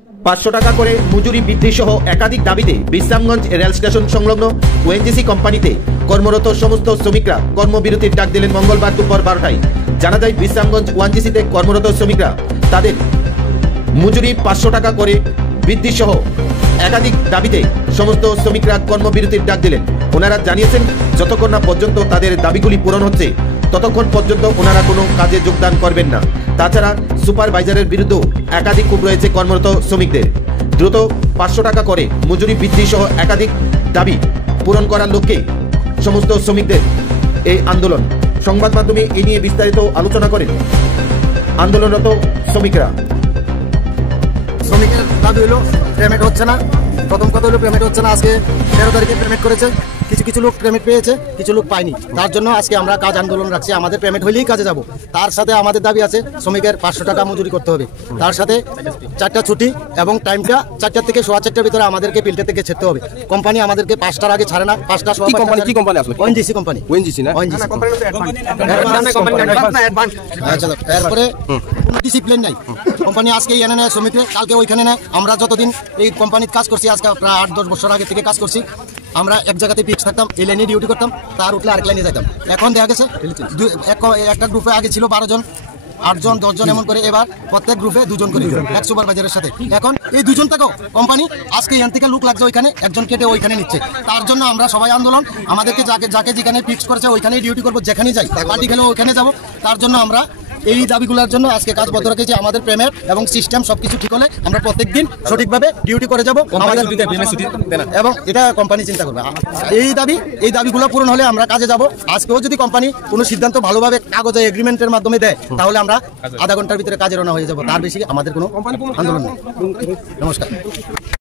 500 টাকা করে মজুরি বৃদ্ধি সহ একাধিক দাবিতে বিশ্রামগঞ্জ রেল স্টেশন সংলগ্ন ওএনজিসি কোম্পানিতে কর্মরত সমস্ত শ্রমিকরা কর্মবিরতির ডাক দিলেন মঙ্গলবার দুপুর 12টায়। জানা যায়, বিশ্রামগঞ্জ ওএনজিসিতে কর্মরত শ্রমিকরা তাদের মজুরি 500 টাকা করে বৃদ্ধি সহ একাধিক দাবিতে সমস্ত শ্রমিকরা কর্মবিরতির ডাক দিলেন। ওনারা জানিয়েছেন, যতক্ষণ না পর্যন্ত তাদের দাবিগুলি পূরণ হচ্ছে ততক্ষণ পর্যন্ত ওনারা কোনো কাজে যোগদান করবেন না। তাছাড়া সুপারভাইজারের বিরুদ্ধেও একাধিক ক্ষোভ রয়েছে কর্মরত শ্রমিকদের। দ্রুত 500 টাকা করে মজুরি বৃদ্ধি সহ একাধিক দাবি পূরণ করার লক্ষ্যে সমস্ত শ্রমিকদের এই আন্দোলন। সংবাদ মাধ্যমে এ নিয়ে বিস্তারিত আলোচনা করেন আন্দোলনরত শ্রমিকরা। শ্রমিকের দাবি হলো পেমেন্ট হচ্ছে না। প্রথম কথা হলো পেমেন্ট হচ্ছে না। আজকে 13 তারিখে পেমেন্ট করেছে, কিছু লোক পেমেন্ট পেয়েছে, কিছু লোক পায়নি। তার জন্য আজকে আমরা কাজ আন্দোলন রাখছি। আমাদের পেমেন্ট হইলেই কাজে যাব। তার সাথে আমাদের দাবি আছে শ্রমিকের 500 টাকা মজুরি করতে হবে। তার সাথে 4টা ছুটি এবং টাইমটা 4টা থেকে 4:15টার ভিতরে আমাদেরকে ফিল্টার থেকে ছেড়তে হবে। কোম্পানি আমাদেরকে 5টার আগে ছাড়ে না। 5টা কি কোম্পানি আসলে? ONGC company. ওএনজিসি না? ওএনজিসি আচ্ছা, এরপরে ডিসিপ্লিন নাই। কোম্পানি আজকে এনে নেয় শ্রমিকদের, কালকে ওইখানে নেয়। আমরা যতদিন এই কোম্পানিতে কাজ করছি, আজকে প্রায় 8-10 বছর আগে থেকে কাজ করছি, আমরা এক জায়গাতে ফিক্স থাকতাম, এই লাইনে ডিউটি করতাম, তার উঠলে আরেক লাইনে যেতাম। এখন দেখা গেছে একটা গ্রুপে আগে ছিল 12 জন, 8 জন, 10 জন, এমন করে এবার প্রত্যেক গ্রুপে 2 জন করে, এক সুপারভাইজারের সাথে। এখন এই 2 জন থেকেও কোম্পানি আজকে এখান থেকে লোক লাগছে ওইখানে, একজন কেটে ওইখানে নিচ্ছে। তার জন্য আমরা সবাই আন্দোলন, আমাদেরকে যাকে যেখানে ফিক্স করেছে ওইখানেই ডিউটি করবো, যেখানে যাই পার্টি খেলে ওইখানে যাব। তার জন্য আমরা এই দাবিগুলোর জন্য আজকে কাজ বন্ধ রেখেছি। আমাদের পেমেন্ট এবং সিস্টেম সবকিছু ঠিক হলে আমরা প্রত্যেকদিন সঠিকভাবে ডিউটি করে যাব এবং এটা কোম্পানি চিন্তা করবে। এই দাবিগুলো পূরণ হলে আমরা কাজে যাব। আজকেও যদি কোম্পানি কোনো সিদ্ধান্ত ভালোভাবে কাগজে এগ্রিমেন্টের মাধ্যমে দেয়, তাহলে আমরা আধা ঘন্টার ভিতরে কাজে রওনা হয়ে যাব। তার বেশি আমাদের কোনো আন্দোলন নেই। নমস্কার।